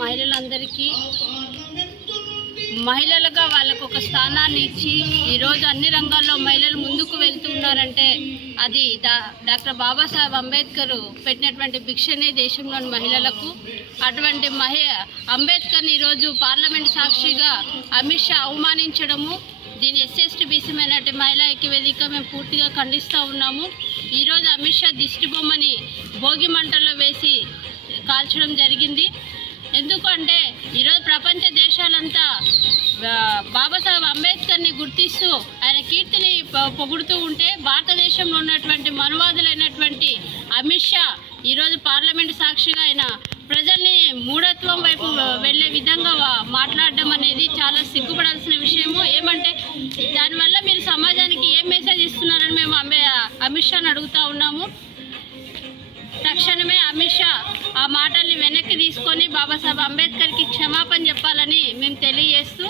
మహిళలందరికీ మహిళలుగా వాళ్ళకు ఒక స్థానాన్ని ఇచ్చి ఈరోజు అన్ని రంగాల్లో మహిళలు ముందుకు వెళ్తున్నారంటే అది డా డాక్టర్ బాబాసాహెబ్ అంబేద్కర్ పెట్టినటువంటి భిక్షనే దేశంలోని మహిళలకు. అటువంటి మహి అంబేద్కర్ని ఈరోజు పార్లమెంట్ సాక్షిగా అమిత్ షా అవమానించడము దీని ఎస్ఎస్టీ బీసీ మైనార్టీ మహిళా ఐక్యవేదిక మేము పూర్తిగా ఖండిస్తూ ఉన్నాము. ఈరోజు అమిత్ షా దిష్టి బొమ్మని భోగి మంటల్లో వేసి కాల్చడం జరిగింది. ఎందుకంటే ఈరోజు ప్రపంచ దేశాలంతా బాబాసాహెబ్ అంబేద్కర్ని గుర్తిస్తూ ఆయన కీర్తిని పొగుడుతూ ఉంటే భారతదేశంలో ఉన్నటువంటి మనువాదులైనటువంటి అమిత్ షా ఈరోజు పార్లమెంట్ సాక్షిగా ఆయన ప్రజల్ని మూఢత్వం వైపు వెళ్ళే విధంగా మాట్లాడడం అనేది చాలా సిగ్గుపడాల్సిన విషయము. ఏమంటే దానివల్ల మీరు సమాజానికి ఏం మెసేజ్ ఇస్తున్నారని మేము అంబే అమిత్ షాని అడుగుతా ఉన్నాము. తక్షణమే అమిత్ షా ఆ మాటల్ని వెనక్కి తీసుకొని బాబాసాహెబ్ అంబేద్కర్కి క్షమాపణ చెప్పాలని మేము తెలియజేస్తూ